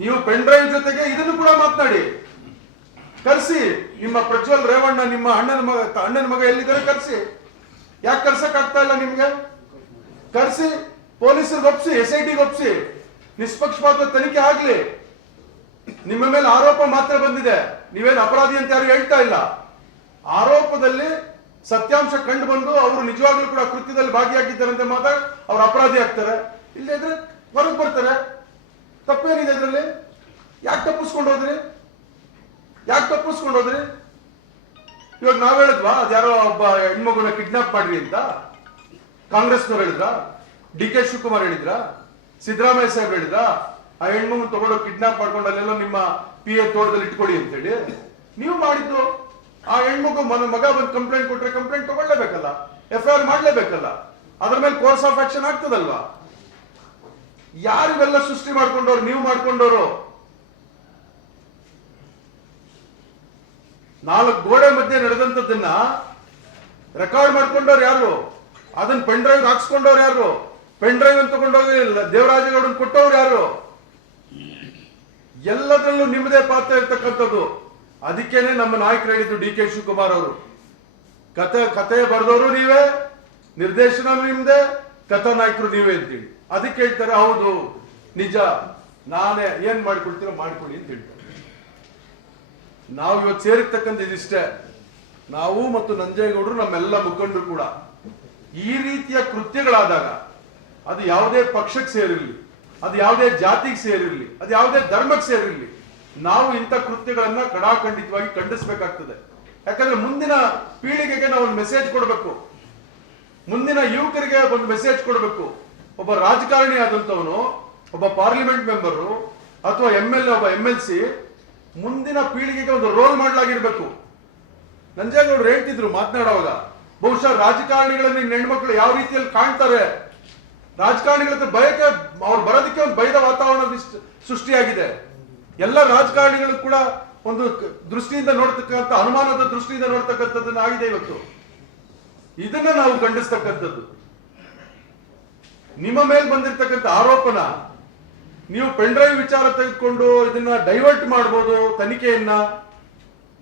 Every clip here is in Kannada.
ನೀವು ಪೆನ್ ಡ್ರೈವ್ ಜೊತೆಗೆ ಇದನ್ನು ಕೂಡ ಮಾತನಾಡಿ, ಕರ್ಸಿ ನಿಮ್ಮ ಪ್ರಜ್ವಲ್ ರೇವಣ್ಣ, ನಿಮ್ಮ ಅಣ್ಣನ ಮಗ ಎಲ್ಲಿದ್ದಾರೆ ಕರ್ಸಿ. ಯಾಕೆ ಕರ್ಸಕ್ ಆಗ್ತಾ ಇಲ್ಲ ನಿಮ್ಗೆ? ಕರ್ಸಿ, ಪೊಲೀಸರಿಗೆ ಒಪ್ಸಿ, SIT ಒಪ್ಸಿ, ನಿಷ್ಪಕ್ಷಪಾತ ತನಿಖೆ ಆಗ್ಲಿ. ನಿಮ್ಮ ಮೇಲೆ ಆರೋಪ ಮಾತ್ರ ಬಂದಿದೆ, ನೀವೇನು ಅಪರಾಧಿ ಅಂತ ಯಾರು ಹೇಳ್ತಾ ಇಲ್ಲ. ಆರೋಪದಲ್ಲಿ ಸತ್ಯಾಂಶ ಕಂಡು ಬಂದು ಅವರು ನಿಜವಾಗ್ಲೂ ಕೂಡ ಕೃತ್ಯದಲ್ಲಿ ಭಾಗಿಯಾಗಿದ್ದಾರೆ ಅಂತ ಮಾತ್ರ ಅವ್ರು ಅಪರಾಧಿ ಆಗ್ತಾರೆ. ಇಲ್ಲದೆ ಇದ್ರೆ ಹೊರಗೆ ಬರ್ತಾರೆ. ತಪ್ಪೇನಿದೆ ಇದರಲ್ಲಿ? ಯಾಕೆ ತಪ್ಪಿಸ್ಕೊಂಡು ಹೋದ್ರಿ? ಇವಾಗ ನಾವ್ ಹೇಳಿದ್ವಾ ಅದ್ಯಾರೋ ಒಬ್ಬ ಹೆಣ್ಮಗುನ ಕಿಡ್ನಾಪ್ ಮಾಡ್ರಿ ಅಂತ ಕಾಂಗ್ರೆಸ್ನವ್ರು ಹೇಳಿದ್ರ? DK ಶಿವಕುಮಾರ್ ಹೇಳಿದ್ರ? ಸಿದ್ದರಾಮಯ್ಯ ಸಾಹೇಬ್ ಹೇಳಿದ್ರ? ಆ ಹೆಣ್ಮಗುನ ತಗೊಂಡು ಕಿಡ್ನಾಪ್ ಮಾಡ್ಕೊಂಡು ಅಲ್ಲೆಲ್ಲ ನಿಮ್ಮ PA ತೋಟದಲ್ಲಿ ಇಟ್ಕೊಳ್ಳಿ ಅಂತ ಹೇಳಿ ನೀವು ಮಾಡಿದ್ದು. ಆ ಹೆಣ್ಮಗು ಮಗ ಬಂದು ಕಂಪ್ಲೇಂಟ್ ಕೊಟ್ರೆ ಕಂಪ್ಲೇಂಟ್ ತಗೊಳ್ಳೇಬೇಕಲ್ಲ, FIR ಮಾಡ್ಲೇಬೇಕಲ್ಲ, ಅದ್ರ ಮೇಲೆ ಕೋರ್ಸ್ ಆಫ್ ಆಕ್ಷನ್ ಆಗ್ತದಲ್ವಾ? ಯಾರಿವೆಲ್ಲ ಸೃಷ್ಟಿ ಮಾಡ್ಕೊಂಡವ್ರು? ನೀವು ಮಾಡ್ಕೊಂಡವ್ರು. 4 ಗೋಡೆ ಮಧ್ಯೆ ನಡೆದಂತದನ್ನ ರೆಕಾರ್ಡ್ ಮಾಡ್ಕೊಂಡವ್ರು ಯಾರು? ಅದನ್ನ ಪೆನ್ ಡ್ರೈವ್ ಹಾಕ್ಸ್ಕೊಂಡವ್ರು ಯಾರು? ಪೆನ್ ಡ್ರೈವ್ ಅಂತ ತಗೊಂಡೋಗಿ ದೇವರಾಜೇಗೌಡನ್ ಕೊಟ್ಟವ್ರು ಯಾರು? ಎಲ್ಲದರಲ್ಲೂ ನಿಮ್ಮದೇ ಪಾತ್ರ ಇರ್ತಕ್ಕಂಥದ್ದು. ಅದಕ್ಕೇನೆ ನಮ್ಮ ನಾಯಕರು ಹೇಳಿದ್ದು, DK ಶಿವಕುಮಾರ್ ಅವರು, ಕತೆ ಬರೆದವರು ನೀವೇ, ನಿರ್ದೇಶನ ನಿಮ್ದೇ, ಕಥಾ ನಾಯಕರು ನೀವೇ ಅಂತೇಳಿ. ಅದಕ್ಕೆ ಹೇಳ್ತಾರೆ ಹೌದು ನಿಜ, ನಾನೇ ಏನ್ ಮಾಡ್ಕೊಳ್ತೀರೋ ಮಾಡ್ಕೊಳ್ಳಿ ಅಂತ ಹೇಳ್ತಾರೆ. ನಾವು ಇವತ್ತು ಸೇರಿರ್ತಕ್ಕಂಥ ಇದಿಷ್ಟೇ, ನಾವು ಮತ್ತು ನಂಜೇಗೌಡರು, ನಮ್ಮೆಲ್ಲ ಮುಖಂಡರು ಕೂಡ ಈ ರೀತಿಯ ಕೃತ್ಯಗಳಾದಾಗ, ಅದು ಯಾವುದೇ ಪಕ್ಷಕ್ಕೆ ಸೇರಿರ್ಲಿ, ಅದು ಯಾವುದೇ ಜಾತಿಗೆ ಸೇರಿರ್ಲಿ, ಅದು ಯಾವುದೇ ಧರ್ಮಕ್ಕೆ ಸೇರಿರ್ಲಿ, ನಾವು ಇಂಥ ಕೃತ್ಯಗಳನ್ನ ಕಡಾಖಂಡಿತವಾಗಿ ಖಂಡಿಸಬೇಕಾಗ್ತದೆ. ಯಾಕಂದ್ರೆ ಮುಂದಿನ ಪೀಳಿಗೆಗೆ ನಾವು ಒಂದು ಮೆಸೇಜ್ ಕೊಡಬೇಕು, ಮುಂದಿನ ಯುವಕರಿಗೆ ಒಂದು ಮೆಸೇಜ್ ಕೊಡಬೇಕು. ಒಬ್ಬ ರಾಜಕಾರಣಿ ಆದಂತವನು, ಒಬ್ಬ ಪಾರ್ಲಿಮೆಂಟ್ ಮೆಂಬರು ಅಥವಾ MLA, ಒಬ್ಬ MLC ಮುಂದಿನ ಪೀಳಿಗೆಗೆ ಒಂದು ರೋಲ್ ಮಾಡಲಾಗಿರ್ಬೇಕು. ನಂಜೇಗೌಡರು ಹೇಳ್ತಿದ್ರು ಮಾತನಾಡುವಾಗ, ಬಹುಶಃ ರಾಜಕಾರಣಿಗಳನ್ನ ಹೆಣ್ಮಕ್ಳು ಯಾವ ರೀತಿಯಲ್ಲಿ ಕಾಣ್ತಾರೆ, ರಾಜಕಾರಣಿಗಳ ಭಯಕ್ಕೆ ಅವ್ರು ಬರೋದಕ್ಕೆ ಒಂದು ಭಯದ ವಾತಾವರಣ ಸೃಷ್ಟಿಯಾಗಿದೆ. ಎಲ್ಲ ರಾಜಕಾರಣಿಗಳು ಕೂಡ ಒಂದು ದೃಷ್ಟಿಯಿಂದ ನೋಡ್ತಕ್ಕಂಥ, ಅನುಮಾನದ ದೃಷ್ಟಿಯಿಂದ ನೋಡ್ತಕ್ಕಂಥದ್ದನ್ನ ಆಗಿದೆ ಇವತ್ತು. ಇದನ್ನ ನಾವು ಖಂಡಿಸ್ತಕ್ಕಂಥದ್ದು. ನಿಮ್ಮ ಮೇಲೆ ಬಂದಿರತಕ್ಕಂಥ ಆರೋಪನ ನೀವು ಪೆನ್ ಡ್ರೈವ್ ವಿಚಾರ ತೆಗೆದುಕೊಂಡು ಇದನ್ನ ಡೈವರ್ಟ್ ಮಾಡಬಹುದು ತನಿಖೆಯನ್ನ,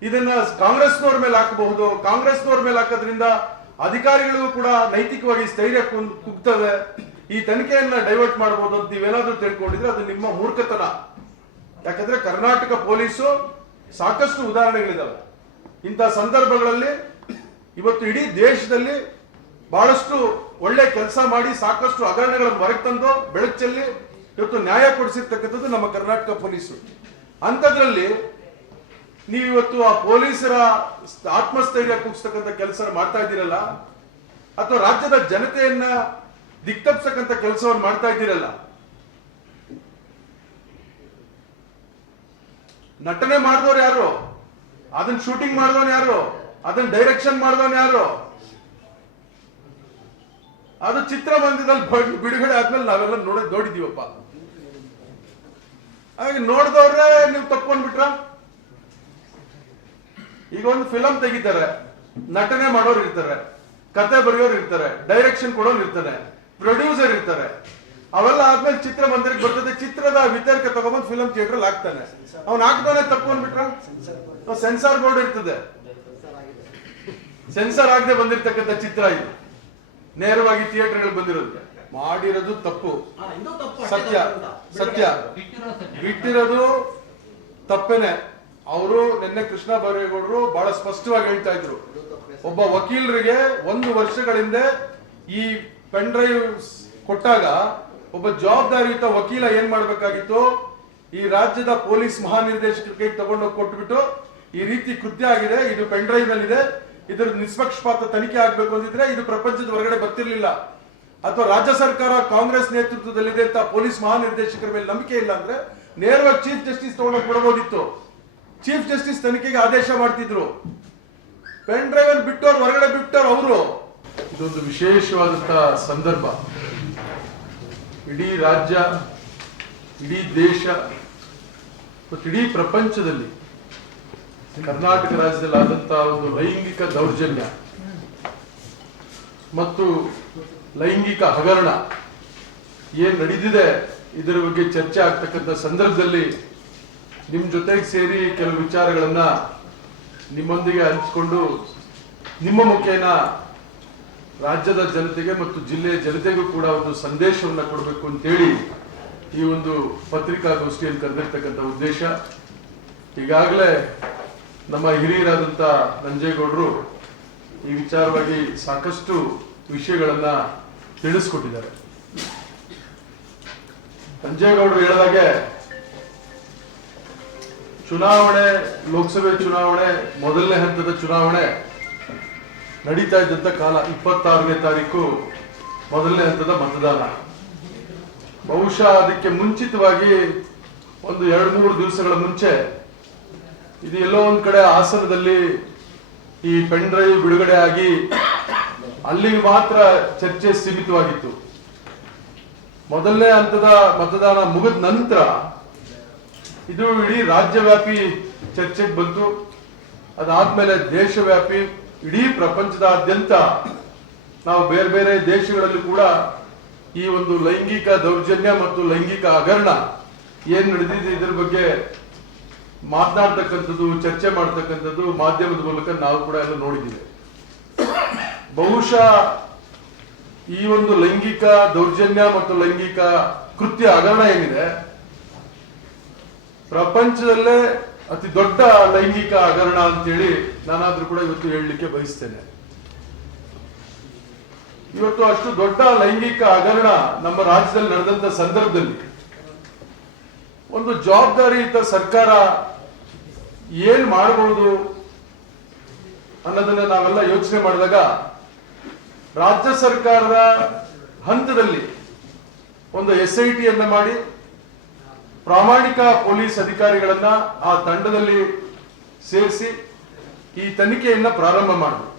ಇದನ್ನ ಕಾಂಗ್ರೆಸ್ನವ್ರ ಮೇಲೆ ಹಾಕಬಹುದು. ಕಾಂಗ್ರೆಸ್ನವ್ರ ಮೇಲೆ ಹಾಕೋದ್ರಿಂದ ಅಧಿಕಾರಿಗಳಿಗೂ ಕೂಡ ನೈತಿಕವಾಗಿ ಸ್ಥೈರ್ಯ ಕುಗ್ತದೆ. ಈ ತನಿಖೆಯನ್ನ ಡೈವರ್ಟ್ ಮಾಡಬಹುದು ಅಂತ ನೀವೇನಾದ್ರೂ ತಿಳ್ಕೊಂಡಿದ್ರೆ ಅದು ನಿಮ್ಮ ಮೂರ್ಖತನ. ಯಾಕಂದ್ರೆ ಕರ್ನಾಟಕ ಪೊಲೀಸು ಸಾಕಷ್ಟು ಉದಾಹರಣೆಗಳಿದಾವೆ. ಇಂಥ ಸಂದರ್ಭಗಳಲ್ಲಿ ಇವತ್ತು ಇಡೀ ದೇಶದಲ್ಲಿ ಬಹಳಷ್ಟು ಒಳ್ಳೆ ಕೆಲಸ ಮಾಡಿ ಸಾಕಷ್ಟು ಹಗರಣಗಳನ್ನು ಹೊರಗೆ ತಂದು ಬೆಳಕು ಚೆಲ್ಲಿ ಇವತ್ತು ನ್ಯಾಯ ಕೊಡಿಸಿರ್ತಕ್ಕಂಥದ್ದು ನಮ್ಮ ಕರ್ನಾಟಕ ಪೊಲೀಸರು. ಅಂಥದ್ರಲ್ಲಿ ನೀವಿವತ್ತು ಆ ಪೊಲೀಸರ ಆತ್ಮಸ್ಥೈರ್ಯ ಕುಗ್ಸ್ತಕ್ಕಂಥ ಕೆಲಸ ಮಾಡ್ತಾ ಇದ್ದೀರಲ್ಲ, ಅಥವಾ ರಾಜ್ಯದ ಜನತೆಯನ್ನ ದಿಕ್ತಪ್ಸಕ್ಕಂಥ ಕೆಲಸವನ್ನು ಮಾಡ್ತಾ ಇದ್ದೀರಲ್ಲ. ನಟನೆ ಮಾಡಿದವ್ರು ಯಾರು? ಅದನ್ನ ಶೂಟಿಂಗ್ ಮಾಡಿದವನು ಯಾರು? ಅದನ್ನ ಡೈರೆಕ್ಷನ್ ಮಾಡಿದವನು ಯಾರು? ಅದು ಚಿತ್ರಮಂದಿರದಲ್ಲಿ ಬಿಡುಗಡೆ ಆದ್ಮೇಲೆ ನಾವೆಲ್ಲ ನೋಡಿದೀವಪ್ಪ. ಹಾಗೆ ನೋಡಿದವ್ರೆ ನೀವು ತಪ್ಪು ಅಂದ್ಬಿಟ್ರ? ಈಗ ಒಂದು ಫಿಲಂ ತೆಗಿತಾರೆ, ನಟನೆ ಮಾಡೋರು ಇರ್ತಾರೆ, ಕತೆ ಬರೆಯೋರು ಇರ್ತಾರೆ, ಡೈರೆಕ್ಷನ್ ಕೊಡೋರು ಇರ್ತಾರೆ, ಪ್ರೊಡ್ಯೂಸರ್ ಇರ್ತಾರೆ. ಅವೆಲ್ಲ ಆದ್ಮೇಲೆ ಚಿತ್ರಮಂದಿರಕ್ಕೆ ಬರ್ತದೆ, ಚಿತ್ರದ ವಿತರ್ಕ ತಗೊಂಡ್ಬಂದು ಫಿಲಂ ಥಿಯೇಟರ್ ಹಾಕ್ತಾನೆ. ಅವ್ನು ಹಾಕ್ತಾನೆ ತಪ್ಪು ಅಂದ್ಬಿಟ್ರ? ಸೆನ್ಸಾರ್ ಬೋರ್ಡ್ ಇರ್ತದೆ, ಸೆನ್ಸಾರ್ ಆಗದೆ ಬಂದಿರ್ತಕ್ಕಂಥ ಚಿತ್ರ ಇದು ನೇರವಾಗಿ ಥಿಯೇಟರ್ಗಳು ಬಂದಿರೋದು. ಮಾಡಿರೋದು ತಪ್ಪು, ಸತ್ಯ ಬಿಟ್ಟಿರೋದು ತಪ್ಪೇನೆ. ಅವರು ನಿನ್ನೆ ಕೃಷ್ಣ ಬೈರೇಗೌಡರು ಬಹಳ ಸ್ಪಷ್ಟವಾಗಿ ಹೇಳ್ತಾ ಇದ್ರು, ಒಬ್ಬ ವಕೀಲರಿಗೆ 1 ವರ್ಷಗಳಿಂದ ಈ ಪೆನ್ ಡ್ರೈವ್ ಕೊಟ್ಟಾಗ ಒಬ್ಬ ಜವಾಬ್ದಾರಿಯುತ ವಕೀಲ ಏನ್ ಮಾಡ್ಬೇಕಾಗಿತ್ತು, ಈ ರಾಜ್ಯದ ಪೊಲೀಸ್ ಮಹಾನಿರ್ದೇಶಕರ ಕೈ ತಗೊಂಡೋಗಿ ಕೊಟ್ಬಿಟ್ಟು ಈ ರೀತಿ ಕೃತ್ಯ ಆಗಿದೆ, ಇದು ಪೆನ್ ಡ್ರೈವ್ ನಲ್ಲಿ ಇದೆ, ಇದ್ರ ನಿಷ್ಪಕ್ಷಪಾತ ತನಿಖೆ ಆಗ್ಬೇಕು ಅಂತಿದ್ರೆ ಇದು ಪ್ರಪಂಚದ ಹೊರಗಡೆ ಬರ್ತಿರ್ಲಿಲ್ಲ. ಅಥವಾ ರಾಜ್ಯ ಸರ್ಕಾರ ಕಾಂಗ್ರೆಸ್ ನೇತೃತ್ವದಲ್ಲಿದೆ ಅಂತ ಪೊಲೀಸ್ ಮಹಾನಿರ್ದೇಶಕರ ಮೇಲೆ ನಂಬಿಕೆ ಇಲ್ಲ ಅಂದ್ರೆ ನೇರವಾಗಿ ಚೀಫ್ ಜಸ್ಟಿಸ್ ತಗೊಂಡೋಗಿ ಕೊಡಬಹುದಿತ್ತು. ಚೀಫ್ ಜಸ್ಟಿಸ್ ತನಿಖೆಗೆ ಆದೇಶ ಮಾಡ್ತಿದ್ರು. ಪೆನ್ ಡ್ರೈವ್ ಅನ್ನು ಬಿಟ್ಟವ್ರು ಹೊರಗಡೆ ಬಿಟ್ಟವ್ರು ಅವರು. ಇದೊಂದು ವಿಶೇಷವಾದಂತಹ ಸಂದರ್ಭ. ಇಡೀ ರಾಜ್ಯ, ಇಡೀ ದೇಶ ಮತ್ತು ಇಡೀ ಪ್ರಪಂಚದಲ್ಲಿ ಕರ್ನಾಟಕ ರಾಜ್ಯದಲ್ಲಿ ಆದಂತಹ ಒಂದು ಲೈಂಗಿಕ ದೌರ್ಜನ್ಯ ಮತ್ತು ಲೈಂಗಿಕ ಹಗರಣ ಏನ್ ನಡೆದಿದೆ, ಇದರ ಬಗ್ಗೆ ಚರ್ಚೆ ಆಗ್ತಕ್ಕಂಥ ಸಂದರ್ಭದಲ್ಲಿ ನಿಮ್ಮ ಜೊತೆಗೆ ಸೇರಿ ಕೆಲವು ವಿಚಾರಗಳನ್ನ ನಿಮ್ಮೊಂದಿಗೆ ಹಂಚಿಕೊಂಡು ನಿಮ್ಮ ಮುಖೇನ ರಾಜ್ಯದ ಜನತೆಗೆ ಮತ್ತು ಜಿಲ್ಲೆಯ ಜನತೆಗೂ ಕೂಡ ಒಂದು ಸಂದೇಶವನ್ನು ಕೊಡಬೇಕು ಅಂತೇಳಿ ಈ ಒಂದು ಪತ್ರಿಕಾಗೋಷ್ಠಿಯನ್ನು ಕರೆದಿರ್ತಕ್ಕಂಥ ಉದ್ದೇಶ. ಈಗಾಗಲೇ ನಮ್ಮ ಹಿರಿಯರಾದಂಥ ನಂಜೇಗೌಡರು ಈ ವಿಚಾರವಾಗಿ ಸಾಕಷ್ಟು ವಿಷಯಗಳನ್ನ ತಿಳಿಸ್ಕೊಟ್ಟಿದ್ದಾರೆ. ನಂಜೇಗೌಡರು ಹೇಳಿದಾಗೆ ಚುನಾವಣೆ, ಲೋಕಸಭೆ ಚುನಾವಣೆ, ಮೊದಲನೇ ಹಂತದ ಚುನಾವಣೆ ನಡೀತಾ ಇದ್ದಂತ ಕಾಲ 26ನೇ ತಾರೀಕು ಮೊದಲನೇ ಹಂತದ ಮತದಾನ. ಬಹುಶಃ ಅದಕ್ಕೆ ಮುಂಚಿತವಾಗಿ ಒಂದು 2-3 ದಿವಸಗಳ ಮುಂಚೆ ಇದು ಎಲ್ಲೋ ಒಂದ್ ಕಡೆ ಹಾಸನದಲ್ಲಿ ಈ ಪೆನ್ ಡ್ರೈವ್ ಬಿಡುಗಡೆ ಆಗಿ ಅಲ್ಲಿಗೆ ಮಾತ್ರ ಚರ್ಚೆ ಸೀಮಿತವಾಗಿತ್ತು. ಮೊದಲನೇ ಹಂತದ ಮತದಾನ ಮುಗಿದ ನಂತರ ಇದು ಇಡೀ ರಾಜ್ಯವ್ಯಾಪಿ ಚರ್ಚೆಗೆ ಬಂತು. ಅದಾದ್ಮೇಲೆ ದೇಶವ್ಯಾಪಿ, ಇಡೀ ಪ್ರಪಂಚದಾದ್ಯಂತ ನಾವು ಬೇರೆ ಬೇರೆ ದೇಶಗಳಲ್ಲಿ ಕೂಡ ಈ ಒಂದು ಲೈಂಗಿಕ ದೌರ್ಜನ್ಯ ಮತ್ತು ಲೈಂಗಿಕ ಹಗರಣ ಏನ್ ನಡೆದಿದೆ ಇದರ ಬಗ್ಗೆ ಮಾತನಾಡ್ತಕ್ಕಂಥದ್ದು, ಚರ್ಚೆ ಮಾಡ್ತಕ್ಕಂಥದ್ದು ಮಾಧ್ಯಮದ ಮೂಲಕ ನಾವು ಕೂಡ ಎಲ್ಲ ನೋಡಿದ್ದೀವಿ. ಬಹುಶಃ ಈ ಒಂದು ಲೈಂಗಿಕ ದೌರ್ಜನ್ಯ ಮತ್ತು ಲೈಂಗಿಕ ಕೃತ್ಯ ಹಗರಣ ಏನಿದೆ ಪ್ರಪಂಚದಲ್ಲೇ ಅತಿ ದೊಡ್ಡ ಲೈಂಗಿಕ ಹಗರಣ ಅಂತೇಳಿ ನಾನಾದ್ರೂ ಕೂಡ ಇವತ್ತು ಹೇಳಲಿಕ್ಕೆ ಬಯಸ್ತೇನೆ. ಇವತ್ತು ಅಷ್ಟು ದೊಡ್ಡ ಲೈಂಗಿಕ ಹಗರಣ ನಮ್ಮ ರಾಜ್ಯದಲ್ಲಿ ನಡೆದಂತ ಸಂದರ್ಭದಲ್ಲಿ ಒಂದು ಜವಾಬ್ದಾರಿಯುತ ಸರ್ಕಾರ ಏನ್ ಮಾಡಬಹುದು ಅನ್ನೋದನ್ನ ನಾವೆಲ್ಲ ಯೋಚನೆ ಮಾಡಿದಾಗ ರಾಜ್ಯ ಸರ್ಕಾರದ ಹಂತದಲ್ಲಿ ಒಂದು SIT ಅನ್ನ ಮಾಡಿ ಪ್ರಾಮಾಣಿಕ ಪೊಲೀಸ್ ಅಧಿಕಾರಿಗಳನ್ನ ಆ ತಂಡದಲ್ಲಿ ಸೇರಿಸಿ ಈ ತನಿಖೆಯನ್ನ ಪ್ರಾರಂಭ ಮಾಡಿದ್ರು.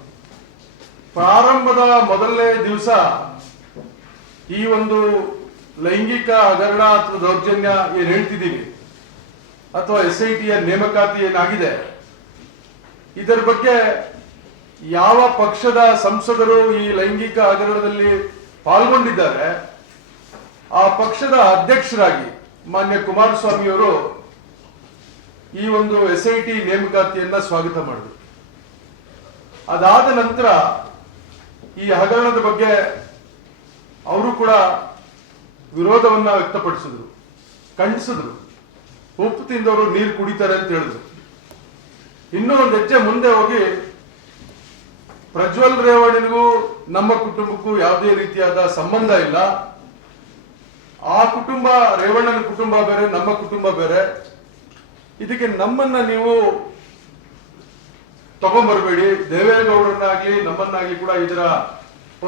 ಪ್ರಾರಂಭದ ಮೊದಲನೇ ದಿವಸ ಈ ಒಂದು ಲೈಂಗಿಕ ಹಗರಣ ಅಥವಾ ದೌರ್ಜನ್ಯ ಏನ್ ಹೇಳ್ತಿದ್ದೀವಿ ಅಥವಾ SITಯ ನೇಮಕಾತಿ ಏನಾಗಿದೆ ಇದರ ಬಗ್ಗೆ ಯಾವ ಪಕ್ಷದ ಸಂಸದರು ಈ ಲೈಂಗಿಕ ಹಗರಣದಲ್ಲಿ ಪಾಲ್ಗೊಂಡಿದ್ದಾರೆ ಆ ಪಕ್ಷದ ಅಧ್ಯಕ್ಷರಾಗಿ ಮಾನ್ಯ ಕುಮಾರಸ್ವಾಮಿ ಅವರು ಈ ಒಂದು SIT ನೇಮಕಾತಿಯನ್ನ ಸ್ವಾಗತ ಮಾಡಿದ್ರು. ಅದಾದ ನಂತರ ಈ ಹಗರಣದ ಬಗ್ಗೆ ಅವರು ಕೂಡ ವಿರೋಧವನ್ನ ವ್ಯಕ್ತಪಡಿಸಿದ್ರು, ಖಂಡಿಸಿದ್ರು. ಉಪ್ಪು ತಿಂದವರು ನೀರು ಕುಡಿತಾರೆ ಅಂತ ಹೇಳಿದ್ರು. ಇನ್ನೂ ಒಂದು ಹೆಜ್ಜೆ ಮುಂದೆ ಹೋಗಿ ಪ್ರಜ್ವಲ್ ರೇವಣ್ಣನಿಗೂ ನಮ್ಮ ಕುಟುಂಬಕ್ಕೂ ಯಾವುದೇ ರೀತಿಯಾದ ಸಂಬಂಧ ಇಲ್ಲ, ಆ ಕುಟುಂಬ ರೇವಣ್ಣನ ಕುಟುಂಬ ಬೇರೆ, ನಮ್ಮ ಕುಟುಂಬ ಬೇರೆ, ಇದಕ್ಕೆ ನಮ್ಮನ್ನ ನೀವು ತಗೊಂಡ್ಬರ್ಬೇಡಿ, ದೇವೇಗೌಡರನ್ನಾಗ್ಲಿ ನಮ್ಮನ್ನಾಗ್ಲಿ ಕೂಡ ಇದರ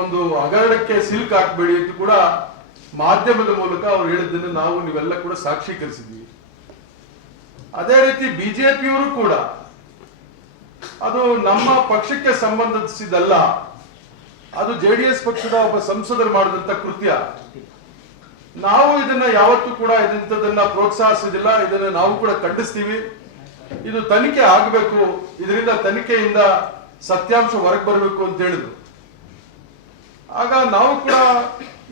ಒಂದು ಹಗರಣಕ್ಕೆ ಸಿಲ್ಕ್ ಹಾಕ್ಬೇಡಿ ಅಂತ ಕೂಡ ಮಾಧ್ಯಮದ ಮೂಲಕ ಅವ್ರು ಹೇಳಿದ್ದನ್ನು ನಾವು ನೀವೆಲ್ಲ ಕೂಡ ಸಾಕ್ಷೀಕರಿಸಿದ್ವಿ. ಅದೇ ರೀತಿ ಬಿಜೆಪಿಯವರು ಕೂಡ ಅದು ನಮ್ಮ ಪಕ್ಷಕ್ಕೆ ಸಂಬಂಧಿಸಿದಲ್ಲ, ಅದು JDS ಪಕ್ಷದ ಒಬ್ಬ ಸಂಸದರು ಮಾಡಿದಂತ ಕೃತ್ಯ, ನಾವು ಇದನ್ನ ಯಾವತ್ತೂ ಕೂಡ ಇಂಥದನ್ನ ಪ್ರೋತ್ಸಾಹಿಸುವುದಿಲ್ಲ, ಇದನ್ನ ನಾವು ಕೂಡ ಖಂಡಿಸ್ತೀವಿ, ಇದು ತನಿಖೆ ಆಗಬೇಕು, ಇದರಿಂದ ತನಿಖೆಯಿಂದ ಸತ್ಯಾಂಶ ಹೊರಗೆ ಬರಬೇಕು ಅಂತ ಹೇಳಿದ್ರು. ಆಗ ನಾವು ಕೂಡ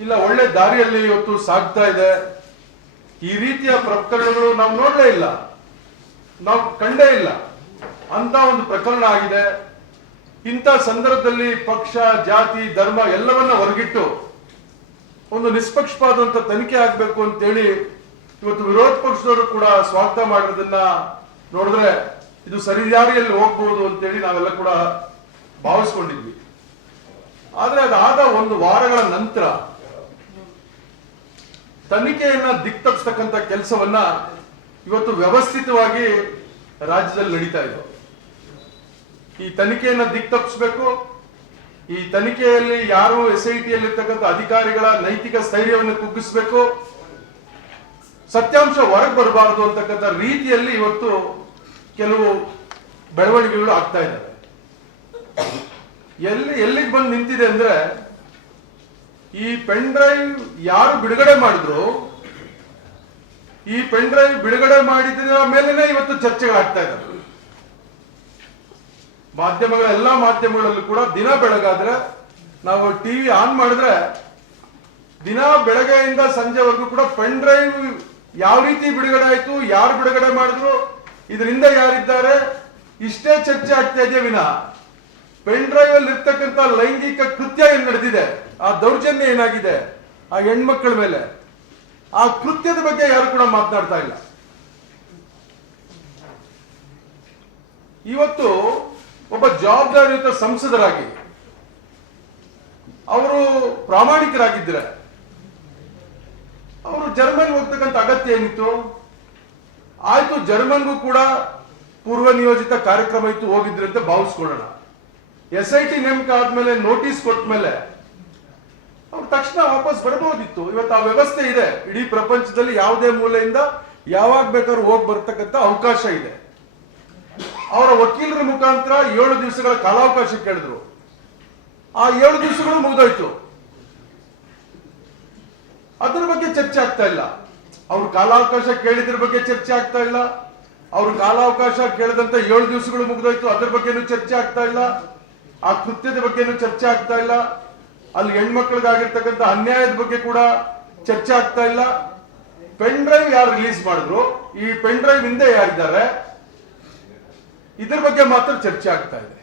ಇಲ್ಲ, ಒಳ್ಳೆ ದಾರಿಯಲ್ಲಿ ಇವತ್ತು ಸಾಗ್ತಾ ಇದೆ, ಈ ರೀತಿಯ ಪ್ರಕರಣಗಳು ನಾವು ನೋಡಲೇ ಇಲ್ಲ, ನಾವು ಕಂಡೇ ಇಲ್ಲ, ಅಂತ ಒಂದು ಪ್ರಕರಣ ಆಗಿದೆ. ಇಂಥ ಸಂದರ್ಭದಲ್ಲಿ ಪಕ್ಷ, ಜಾತಿ, ಧರ್ಮ ಎಲ್ಲವನ್ನ ಹೊರಗಿಟ್ಟು ಒಂದು ನಿಷ್ಪಕ್ಷಪಾತವಂತ ತನಿಖೆ ಆಗ್ಬೇಕು ಅಂತೇಳಿ ಇವತ್ತು ವಿರೋಧ ಪಕ್ಷದವರು ಕೂಡ ಸ್ವಾಗತ ಮಾಡಿರೋದನ್ನ ನೋಡಿದ್ರೆ ಇದು ಸರಿದಾರಿಯಲ್ಲಿ ಹೋಗ್ಬಹುದು ಅಂತೇಳಿ ನಾವೆಲ್ಲ ಕೂಡ ಭಾವಿಸ್ಕೊಂಡಿದ್ವಿ. ಆದ್ರೆ ಅದಾದ ಒಂದು ವಾರಗಳ ನಂತರ ತನಿಖೆಯನ್ನ ದಿಕ್ತಪ್ಪಿಸ್ತಕ್ಕಂಥ ಕೆಲಸವನ್ನ ಇವತ್ತು ವ್ಯವಸ್ಥಿತವಾಗಿ ರಾಜ್ಯದಲ್ಲಿ ನಡೀತಾ ಇದೆ. ಈ ತನಿಖೆಯನ್ನ ದಿಕ್ತಪ್ಪಿಸಬೇಕು, ಈ ತನಿಖೆಯಲ್ಲಿ ಯಾರು SITಯಲ್ಲಿರ್ತಕ್ಕಂಥ ಅಧಿಕಾರಿಗಳ ನೈತಿಕ ಸ್ಥೈರ್ಯವನ್ನು ಕುಗ್ಗಿಸಬೇಕು, ಸತ್ಯಾಂಶ ಹೊರಗೆ ಬರಬಾರದು ಅಂತಕ್ಕಂಥ ರೀತಿಯಲ್ಲಿ ಇವತ್ತು ಕೆಲವು ಬೆಳವಣಿಗೆಗಳು ಆಗ್ತಾ ಇದ್ದಾವೆ. ಎಲ್ಲಿಗೆ ಬಂದು ನಿಂತಿದೆ ಅಂದ್ರೆ, ಈ ಪೆನ್ ಡ್ರೈವ್ ಯಾರು ಬಿಡುಗಡೆ ಮಾಡಿದ್ರು, ಈ ಪೆನ್ ಡ್ರೈವ್ ಬಿಡುಗಡೆ ಮಾಡಿದ ಮೇಲೆನೆ ಇವತ್ತು ಚರ್ಚೆಗಳಾಗ್ತಾ ಇದ್ದಾವೆ. ಎಲ್ಲಾ ಮಾಧ್ಯಮಗಳಲ್ಲೂ ಕೂಡ ದಿನ ಬೆಳಗಾದ್ರೆ ನಾವು TV ಆನ್ ಮಾಡಿದ್ರೆ ದಿನ ಬೆಳಗ್ಗೆಯಿಂದ ಸಂಜೆವರೆಗೂ ಕೂಡ ಪೆನ್ ಡ್ರೈವ್ ಯಾವ ರೀತಿ ಬಿಡುಗಡೆ ಆಯ್ತು, ಯಾರು ಬಿಡುಗಡೆ ಮಾಡಿದ್ರು, ಇದರಿಂದ ಯಾರಿದ್ದಾರೆ, ಇಷ್ಟೇ ಚರ್ಚೆ ಆಗ್ತಾ ಇದೆಯೇ ವಿನ ಪೆನ್ ಡ್ರೈವ್ ಅಲ್ಲಿ ಇರ್ತಕ್ಕಂಥ ಲೈಂಗಿಕ ಕೃತ್ಯ ಏನ್ ನಡೆದಿದೆ, ಆ ದೌರ್ಜನ್ಯ ಏನಾಗಿದೆ ಆ ಹೆಣ್ಮಕ್ಳ ಮೇಲೆ, ಆ ಕೃತ್ಯದ ಬಗ್ಗೆ ಯಾರು ಕೂಡ ಮಾತನಾಡ್ತಾ ಇಲ್ಲ. ಇವತ್ತು ಒಬ್ಬ ಜವಾಬ್ದಾರಿಯುತ ಸಂಸದರಾಗಿ ಅವರು ಪ್ರಾಮಾಣಿಕರಾಗಿದ್ದರೆ ಅವರು ಜರ್ಮನ್ ಹೋಗ್ತಕ್ಕಂಥ ಅಗತ್ಯ ಏನಿತ್ತು? ಆಯ್ತು, ಜರ್ಮನ್ಗೂ ಕೂಡ ಪೂರ್ವ ನಿಯೋಜಿತ ಕಾರ್ಯಕ್ರಮ ಇತ್ತು, ಹೋಗಿದ್ರೆ ಅಂತ ಭಾವಿಸ್ಕೊಳ್ಳೋಣ. SIT ನೇಮಕ ಆದ್ಮೇಲೆ ನೋಟಿಸ್ ಕೊಟ್ಟ ಮೇಲೆ ಅವ್ರು ತಕ್ಷಣ ವಾಪಸ್ ಬರಬಹುದಿತ್ತು. ಇವತ್ತು ಆ ವ್ಯವಸ್ಥೆ ಇದೆ. ಇಡೀ ಪ್ರಪಂಚದಲ್ಲಿ ಯಾವುದೇ ಮೂಲೆಯಿಂದ ಯಾವಾಗ ಬೇಕಾದ್ರೂ ಹೋಗಿ ಬರ್ತಕ್ಕಂಥ ಅವಕಾಶ ಇದೆ. ಅವರ ವಕೀಲರ ಮುಖಾಂತರ 7 ದಿವಸಗಳ ಕಾಲಾವಕಾಶ ಕೇಳಿದ್ರು. ಆ 7 ದಿವಸಗಳು ಮುಗಿದೋಯ್ತು. ಅದರ ಬಗ್ಗೆ ಚರ್ಚೆ ಆಗ್ತಾ ಇಲ್ಲ. ಅವ್ರು ಕಾಲಾವಕಾಶ ಕೇಳಿದ್ರ ಬಗ್ಗೆ ಚರ್ಚೆ ಆಗ್ತಾ ಇಲ್ಲ. ಅವ್ರು ಕಾಲಾವಕಾಶ ಕೇಳಿದಂತ 7 ದಿವಸಗಳು ಮುಗಿದೋಯ್ತು, ಅದ್ರ ಬಗ್ಗೆನೂ ಚರ್ಚೆ ಆಗ್ತಾ ಇಲ್ಲ. ಆ ಕೃತ್ಯದ ಬಗ್ಗೆನೂ ಚರ್ಚೆ ಆಗ್ತಾ ಇಲ್ಲ. ಅಲ್ಲಿ ಹೆಣ್ಮಕ್ಳಿಗಾಗಿರ್ತಕ್ಕಂಥ ಅನ್ಯಾಯದ ಬಗ್ಗೆ ಕೂಡ ಚರ್ಚೆ ಆಗ್ತಾ ಇಲ್ಲ. ಪೆನ್ ಡ್ರೈವ್ ಯಾರು ರಿಲೀಸ್ ಮಾಡಿದ್ರು, ಈ ಪೆನ್ ಡ್ರೈವ್ ಹಿಂದೆ ಯಾರಿದ್ದಾರೆ, ಇದ್ರ ಬಗ್ಗೆ ಮಾತ್ರ ಚರ್ಚೆ ಆಗ್ತಾ ಇದೆ.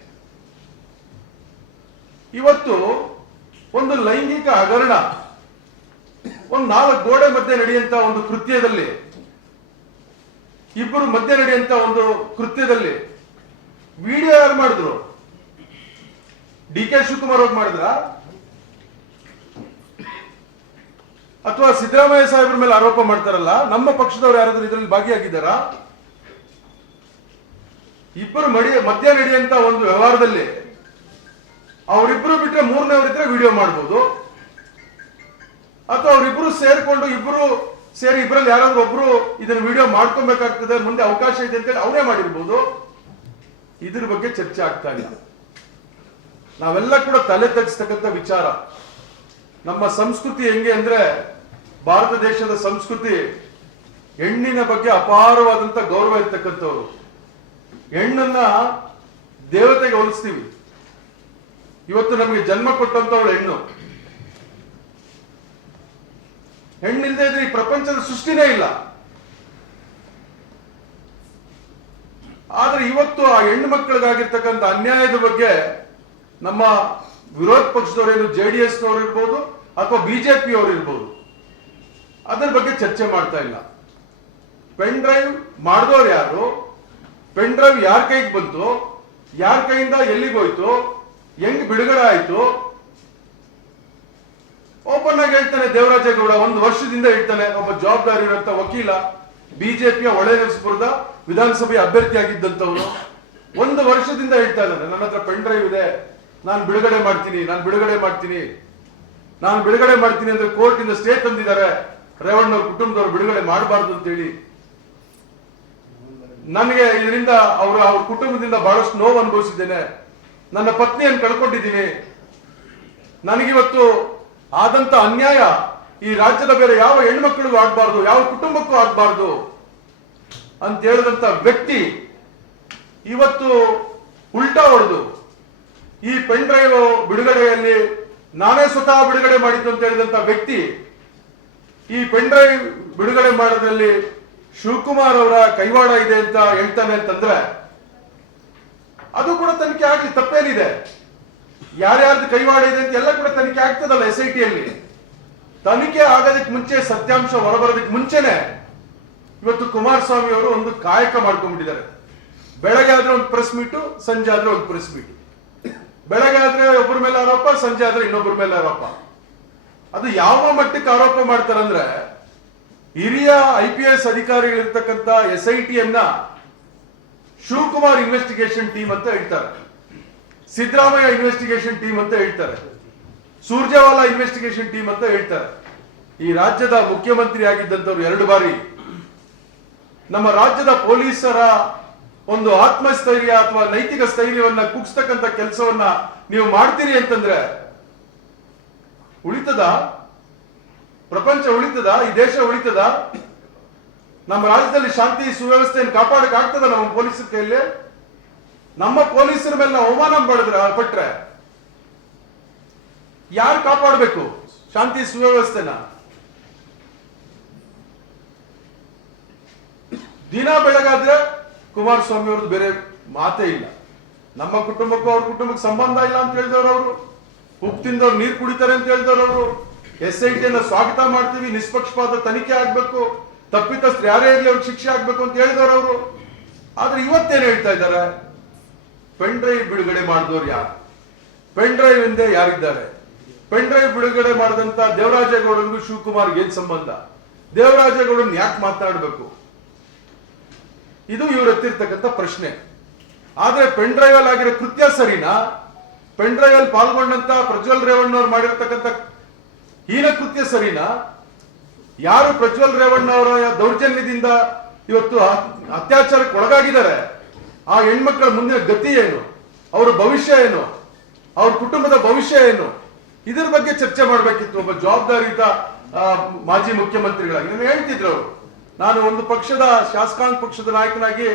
ಇವತ್ತು ಒಂದು ಲೈಂಗಿಕ ಹಗರಣ, ಒಂದು 4 ಗೋಡೆ ಮಧ್ಯೆ ನಡೆಯುವಂತ ಒಂದು ಕೃತ್ಯದಲ್ಲಿ, ಇಬ್ಬರು ಮಧ್ಯೆ ನಡೆಯುವಂತ ಒಂದು ಕೃತ್ಯದಲ್ಲಿ ವಿಡಿಯೋ ಯಾರು ಮಾಡಿದ್ರು? DK ಶಿವಕುಮಾರ್ ಹೋಗಿ ಮಾಡಿದ್ರ, ಅಥವಾ ಸಿದ್ದರಾಮಯ್ಯ ಸಾಹೇಬ್ರ ಮೇಲೆ ಆರೋಪ ಮಾಡ್ತಾರಲ್ಲ, ನಮ್ಮ ಪಕ್ಷದವ್ರು ಯಾರಾದ್ರೂ ಇದರಲ್ಲಿ ಭಾಗಿಯಾಗಿದ್ದಾರಾ? ಇಬ್ಬರು ಮಧ್ಯ ನಡೆಯುವಂತ ಒಂದು ವ್ಯವಹಾರದಲ್ಲಿ ಅವರಿಬ್ರು ಬಿಟ್ರೆ ಮೂರನೇವರಿದ್ರೆ ವಿಡಿಯೋ ಮಾಡಬಹುದು, ಅಥವಾ ಅವರಿಬ್ರು ಸೇರ್ಕೊಂಡು ಇಬ್ಬರಲ್ಲಿ ಯಾರಾದ್ರೂ ಒಬ್ರು ಇದನ್ನ ವಿಡಿಯೋ ಮಾಡ್ಕೊಬೇಕಾಗ್ತದೆ, ಮುಂದೆ ಅವಕಾಶ ಇದೆ ಅಂತೇಳಿ ಅವರೇ ಮಾಡಿರ್ಬೋದು. ಇದ್ರ ಬಗ್ಗೆ ಚರ್ಚೆ ಆಗ್ತಾ ಇಲ್ಲ. ನಾವೆಲ್ಲ ಕೂಡ ತಲೆ ತಗ್ಸ್ತಕ್ಕಂಥ ವಿಚಾರ. ನಮ್ಮ ಸಂಸ್ಕೃತಿ ಹೆಂಗೆ ಅಂದ್ರೆ, ಭಾರತ ದೇಶದ ಸಂಸ್ಕೃತಿ ಹೆಣ್ಣಿನ ಬಗ್ಗೆ ಅಪಾರವಾದಂತ ಗೌರವ ಇರ್ತಕ್ಕಂಥವ್ರು. ಹೆಣ್ಣನ್ನ ದೇವತೆಗೆ ಹೋಲಿಸ್ತೀವಿ. ಇವತ್ತು ನಮಗೆ ಜನ್ಮ ಕೊಟ್ಟಂತವಳು ಹೆಣ್ಣು. ಹೆಣ್ಣಿಲ್ದೇ ಇದ್ರೆ ಈ ಪ್ರಪಂಚದ ಸೃಷ್ಟಿನೇ ಇಲ್ಲ. ಆದ್ರೆ ಇವತ್ತು ಆ ಹೆಣ್ಣು ಮಕ್ಕಳಿಗಾಗಿರ್ತಕ್ಕಂಥ ಅನ್ಯಾಯದ ಬಗ್ಗೆ ನಮ್ಮ ವಿರೋಧ ಪಕ್ಷದವರೇನು JDS ನವರು ಇರ್ಬೋದು ಅಥವಾ BJP ಅವರು ಇರ್ಬೋದು, ಅದರ ಬಗ್ಗೆ ಚರ್ಚೆ ಮಾಡ್ತಾ ಇಲ್ಲ. ಪೆನ್ ಡ್ರೈವ್ ಮಾಡಿದವ್ರು ಯಾರು, ಪೆನ್ ಡ್ರೈವ್ ಯಾರ ಕೈಗೆ ಬಂತು, ಯಾರ ಕೈಯಿಂದ ಎಲ್ಲಿಗೋಯ್ತು, ಹೆಂಗ್ ಬಿಡುಗಡೆ ಆಯ್ತು, ಓಪನ್ ಆಗಿ ಹೇಳ್ತಾನೆ ದೇವರಾಜೇಗೌಡ. 1 ವರ್ಷದಿಂದ ಹೇಳ್ತಾನೆ, ಒಬ್ಬ ಜವಾಬ್ದಾರಿ ಇರುವಂತ ವಕೀಲ, ಬಿಜೆಪಿಯ ಹೊಳೆನರಸೀಪುರದ ವಿಧಾನಸಭೆಯ ಅಭ್ಯರ್ಥಿಯಾಗಿದ್ದಂತವನು 1 ವರ್ಷದಿಂದ ಹೇಳ್ತಾ ಇದ್ದಾನೆ, ನನ್ನ ಹತ್ರ ಪೆನ್ ಡ್ರೈವ್ ಇದೆ, ನಾನು ಬಿಡುಗಡೆ ಮಾಡ್ತೀನಿ ಅಂದ್ರೆ ಕೋರ್ಟ್ ಇಂದ ಸ್ಟೇ ತಂದಿದ್ದಾರೆ, ರೇವಣ್ಣವ್ರ ಕುಟುಂಬದವರು ಬಿಡುಗಡೆ ಮಾಡಬಾರ್ದು ಅಂತ ಹೇಳಿ. ನನಗೆ ಇದರಿಂದ ಅವ್ರ ಕುಟುಂಬದಿಂದ ಬಹಳಷ್ಟು ನೋವು ಅನುಭವಿಸಿದ್ದೇನೆ, ನನ್ನ ಪತ್ನಿಯನ್ನು ಕಳ್ಕೊಂಡಿದ್ದೀನಿ, ನನಗಿವತ್ತು ಆದಂತ ಅನ್ಯಾಯ ಈ ರಾಜ್ಯದ ಬೇರೆ ಯಾವ ಹೆಣ್ಮಕ್ಳಿಗೂ ಆಗ್ಬಾರ್ದು, ಯಾವ ಕುಟುಂಬಕ್ಕೂ ಆಗ್ಬಾರ್ದು ಅಂತ ಹೇಳಿದಂತ ವ್ಯಕ್ತಿ ಇವತ್ತು ಉಲ್ಟಾ ಹೊಡೆದು ಈ ಪೆನ್ ಡ್ರೈವ್ ಬಿಡುಗಡೆಯಲ್ಲಿ ನಾನೇ ಸ್ವತಃ ಬಿಡುಗಡೆ ಮಾಡಿದ್ದು ಅಂತ ಹೇಳಿದಂತ ವ್ಯಕ್ತಿ ಈ ಪೆನ್ ಡ್ರೈವ್ ಬಿಡುಗಡೆ ಮಾಡೋದ್ರಲ್ಲಿ ಶಿವಕುಮಾರ್ ಅವರ ಕೈವಾಡ ಇದೆ ಅಂತ ಹೇಳ್ತಾನೆ ಅಂತಂದ್ರೆ, ಅದು ಕೂಡ ತನಿಖೆ ಆಗ್ಲಿ, ತಪ್ಪೇನಿದೆ. ಯಾರ್ಯಾರ್ದು ಕೈವಾಡ ಇದೆ ಅಂತ ಎಲ್ಲ ಕೂಡ ತನಿಖೆ ಆಗ್ತದಲ್ಲ SIT ಯಲ್ಲಿ. ತನಿಖೆ ಆಗೋದಕ್ಕೆ ಮುಂಚೆ, ಸತ್ಯಾಂಶ ಹೊರಬರೋದಕ್ಕೆ ಮುಂಚೆನೆ ಇವತ್ತು ಕುಮಾರಸ್ವಾಮಿ ಅವರು ಒಂದು ಕಾಯಕ ಮಾಡ್ಕೊಂಡ್ಬಿಟ್ಟಿದ್ದಾರೆ. ಬೆಳಗ್ಗೆ ಆದ್ರೆ ಒಂದು ಪ್ರೆಸ್ ಮೀಟು, ಸಂಜೆ ಆದ್ರೆ ಒಂದು ಪ್ರೆಸ್ ಮೀಟ್. ಬೆಳಗ್ಗೆ ಆದ್ರೆ ಒಬ್ಬರ ಮೇಲೆ ಆರೋಪ, ಸಂಜೆ ಆದ್ರೆ ಇನ್ನೊಬ್ಬರ ಮೇಲೆ ಆರೋಪ. ಅದು ಯಾವ ಮಟ್ಟಕ್ಕೆ ಆರೋಪ ಮಾಡ್ತಾರಂದ್ರೆ, ಹಿರಿಯ IPS ಅಧಿಕಾರಿಗಳಿರ್ತಕ್ಕಂಥ SIT ಯನ್ನ ಶಿವಕುಮಾರ್ ಇನ್ವೆಸ್ಟಿಗೇಷನ್ ಟೀಮ್ ಅಂತ ಹೇಳ್ತಾರೆ, ಸಿದ್ದರಾಮಯ್ಯ ಇನ್ವೆಸ್ಟಿಗೇಷನ್ ಟೀಮ್ ಅಂತ ಹೇಳ್ತಾರೆ, ಸೂರ್ಜೇವಾಲಾ ಇನ್ವೆಸ್ಟಿಗೇಷನ್ ಟೀಮ್ ಅಂತ ಹೇಳ್ತಾರೆ. ಈ ರಾಜ್ಯದ ಮುಖ್ಯಮಂತ್ರಿ ಆಗಿದ್ದಂಥವ್ರು 2 ಬಾರಿ ನಮ್ಮ ರಾಜ್ಯದ ಪೊಲೀಸರ ಒಂದು ಆತ್ಮಸ್ಥೈರ್ಯ ಅಥವಾ ನೈತಿಕ ಸ್ಥೈರ್ಯವನ್ನ ಕುಗ್ಸ್ತಕ್ಕಂಥ ಕೆಲಸವನ್ನ ನೀವು ಮಾಡ್ತೀರಿ ಅಂತಂದ್ರೆ ಉಳಿತದ? ಪ್ರಪಂಚ ಉಳಿತದ? ಈ ದೇಶ ಉಳಿತದ? ನಮ್ಮ ರಾಜ್ಯದಲ್ಲಿ ಶಾಂತಿ ಸುವ್ಯವಸ್ಥೆಯನ್ನು ಕಾಪಾಡಕ್ ಆಗ್ತದ ನಮ್ಮ ಪೊಲೀಸರ ಕೈಯಲ್ಲಿ? ನಮ್ಮ ಪೊಲೀಸರ ಮೇಲೆ ಅವಮಾನ ಪಟ್ರೆ ಯಾರು ಕಾಪಾಡಬೇಕು ಶಾಂತಿ ಸುವ್ಯವಸ್ಥೆನ? ದಿನ ಬೆಳಗಾದ್ರೆ ಕುಮಾರಸ್ವಾಮಿ ಅವ್ರದ್ದು ಬೇರೆ ಮಾತೇ ಇಲ್ಲ. ನಮ್ಮ ಕುಟುಂಬಕ್ಕೂ ಅವ್ರ ಕುಟುಂಬಕ್ಕೆ ಸಂಬಂಧ ಇಲ್ಲ ಅಂತ ಹೇಳಿದವರು ಅವರು. ಉಪ್ಪು ತಿಂದವ್ರು ನೀರು ಕುಡಿತಾರೆ ಅಂತ ಹೇಳಿದವರು ಅವರು. SIT ಸ್ವಾಗತ ಮಾಡ್ತೀವಿ, ನಿಷ್ಪಕ್ಷಪಾತ ತನಿಖೆ ಆಗ್ಬೇಕು, ತಪ್ಪಿತಸ್ಥರು ಯಾರೇ ಇರಲಿ ಅವ್ರಿಗೆ ಶಿಕ್ಷೆ ಆಗ್ಬೇಕು ಅಂತ ಹೇಳಿದವರು ಅವರು. ಆದ್ರೆ ಇವತ್ತೇನು ಹೇಳ್ತಾ ಇದ್ದಾರೆ? ಪೆನ್ ಡ್ರೈವ್ ಬಿಡುಗಡೆ ಮಾಡಿದವ್ರು ಯಾರು? ಪೆನ್ ಡ್ರೈವ್ ಹಿಂದೆ ಯಾರಿದ್ದಾರೆ? ಪೆನ್ ಡ್ರೈವ್ ಬಿಡುಗಡೆ ಮಾಡಿದಂತ ದೇವರಾಜೇಗೌಡನಿಗೂ ಶಿವಕುಮಾರ್ಗೆ ಏನ್ ಸಂಬಂಧ? ದೇವರಾಜೇಗೌಡನ್ ಯಾಕೆ ಮಾತನಾಡಬೇಕು? ಇದು ಇವ್ರು ಎತ್ತಿರ್ತಕ್ಕಂಥ ಪ್ರಶ್ನೆ. ಆದ್ರೆ ಪೆನ್ ಡ್ರೈವ್ ಅಲ್ಲಿ ಆಗಿರೋ ಕೃತ್ಯ ಸರಿನಾ? ಪೆನ್ ಡ್ರೈವ್ ಅಲ್ಲಿ ಪಾಲ್ಗೊಂಡಂತ ಪ್ರಜ್ವಲ್ ರೇವಣ್ಣವ್ರು ಮಾಡಿರ್ತಕ್ಕಂಥ ಹೀನ ಕೃತ್ಯ ಸರಿನಾ? ಯಾರು ಪ್ರಜ್ವಲ್ ರೇವಣ್ಣ ಅವರ ದೌರ್ಜನ್ಯದಿಂದ ಇವತ್ತು ಅತ್ಯಾಚಾರಕ್ಕೆ ಒಳಗಾಗಿದ್ದಾರೆ, ಆ ಹೆಣ್ಮಕ್ಳ ಮುಂದಿನ ಗತಿ ಏನು, ಅವರ ಭವಿಷ್ಯ ಏನು, ಅವ್ರ ಕುಟುಂಬದ ಭವಿಷ್ಯ ಏನು, ಇದ್ರ ಬಗ್ಗೆ ಚರ್ಚೆ ಮಾಡಬೇಕಿತ್ತು ಒಬ್ಬ ಜವಾಬ್ದಾರಿಯುತ ಮಾಜಿ ಮುಖ್ಯಮಂತ್ರಿಗಳಾಗಿ. ನಾನು ಹೇಳ್ತಿದ್ರು ಅವರು, ನಾನು ಒಂದು ಪಕ್ಷದ ಶಾಸಕಾಂಗ ಪಕ್ಷದ ನಾಯಕನಾಗಿ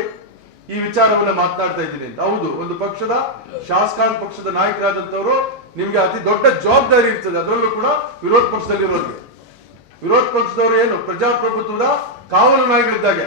ಈ ವಿಚಾರವನ್ನ ಮಾತನಾಡ್ತಾ ಇದ್ದೀನಿ ಅಂತ. ಹೌದು, ಒಂದು ಪಕ್ಷದ ಶಾಸಕಾಂಗ ಪಕ್ಷದ ನಾಯಕರಾದಂತವರು ನಿಮ್ಗೆ ಅತಿ ದೊಡ್ಡ ಜವಾಬ್ದಾರಿ ಇರ್ತದೆ, ಅದರಲ್ಲೂ ಕೂಡ ವಿರೋಧ ಪಕ್ಷದಲ್ಲಿರೋರಿಗೆ. ವಿರೋಧ ಪಕ್ಷದವರು ಏನು ಪ್ರಜಾಪ್ರಭುತ್ವದ ಕಾವಲು ನಾಯಕರಿದ್ದಾಗೆ